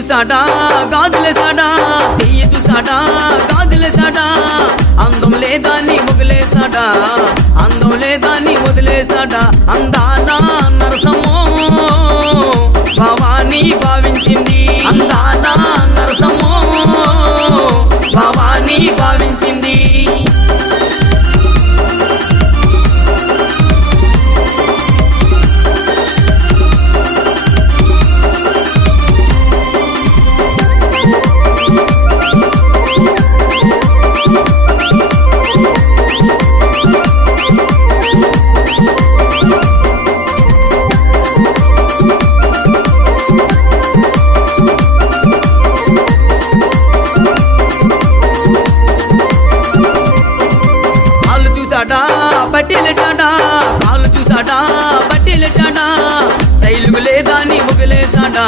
చూసాడా గాజులేసాడా, చెయ్యి చూసాడా గాజులేసాడా, అందం లేదాన్ని వదిలేసాడా, అందం లేదాన్ని వదిలేసాడా. అందాల నరసమ్మో భవానీ భావించింది, అందాల నరసమ్మో భవానీ భావించింది. బట్టిలెట్టాడా కాళ్ళు చూసాడా, బట్టిలెట్టాడా, స్టైలుకు లేదా నీ ముగ్గులేసాడా.